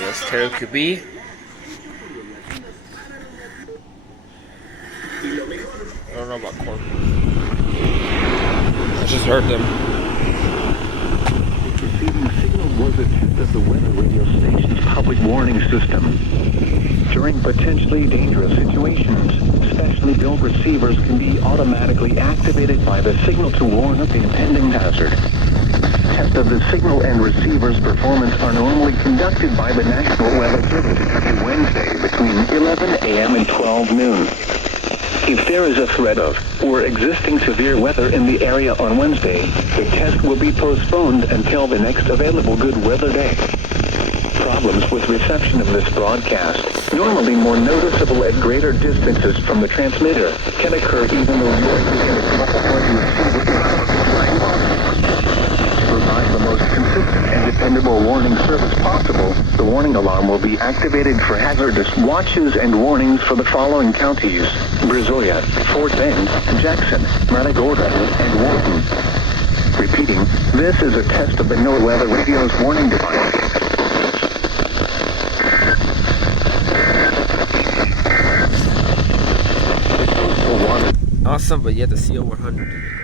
Yes, Terry could be. I don't know about corn. I just heard them. Receiving signal was a test of the weather radio station's public warning system. During potentially dangerous situations, specially built receivers can be automatically activated by the signal to warn of the impending hazard. Tests of the signal and receiver's performance are normally conducted by the National Weather Service every Wednesday between 11 a.m. and 12 noon. If there is a threat of or existing severe weather in the area on Wednesday, the test will be postponed until the next available good weather day. Problems with reception of this broadcast, normally more noticeable at greater distances from the transmitter, can occur even though you are using a quality receiver. To provide the most consistent and dependable warning service possible, the warning alarm will be activated for hazardous watches and warnings for the following counties: Brazoria, Fort Bend, Jackson, Matagorda, and Wharton. Repeating, this is a test of the NOAA Weather Radio's warning device. Awesome, but you have to see over 100.